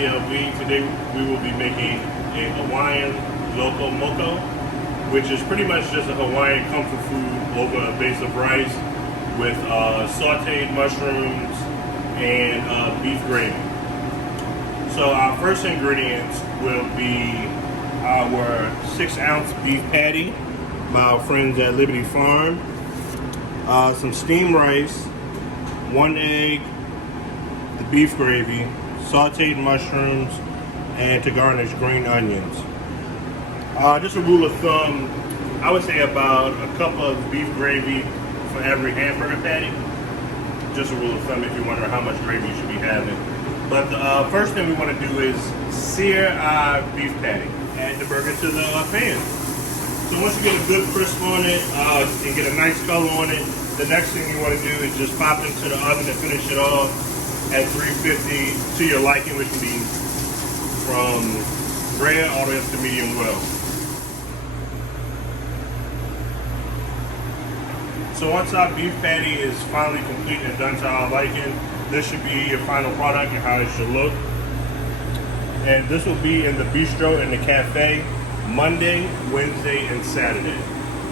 CLV. Today we will be making a Hawaiian Loco Moco, which is pretty much just a Hawaiian comfort food over a base of rice with sauteed mushrooms and beef gravy. So our first ingredients will be our 6-ounce beef patty by our friends at Liberty Farm, some steamed rice, 1 egg, the beef gravy, sauteed mushrooms, and to garnish green onions. Just a rule of thumb, I would say about a cup of beef gravy for every hamburger patty. Just a rule of thumb if you're wondering how much gravy you should be having. But the first thing we want to do is sear our beef patty. Add the burger to the pan. So once you get a good crisp on it and get a nice color on it, the next thing you want to do is just pop into the oven and finish it off at 350 to your liking, which can be from rare all the way up to medium well. So once our beef patty is finally complete and done to our liking, this should be your final product and how it should look. And this will be in the bistro and the cafe Monday, Wednesday, and Saturday.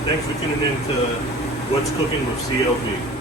Thanks for tuning in to What's Cooking with CLV.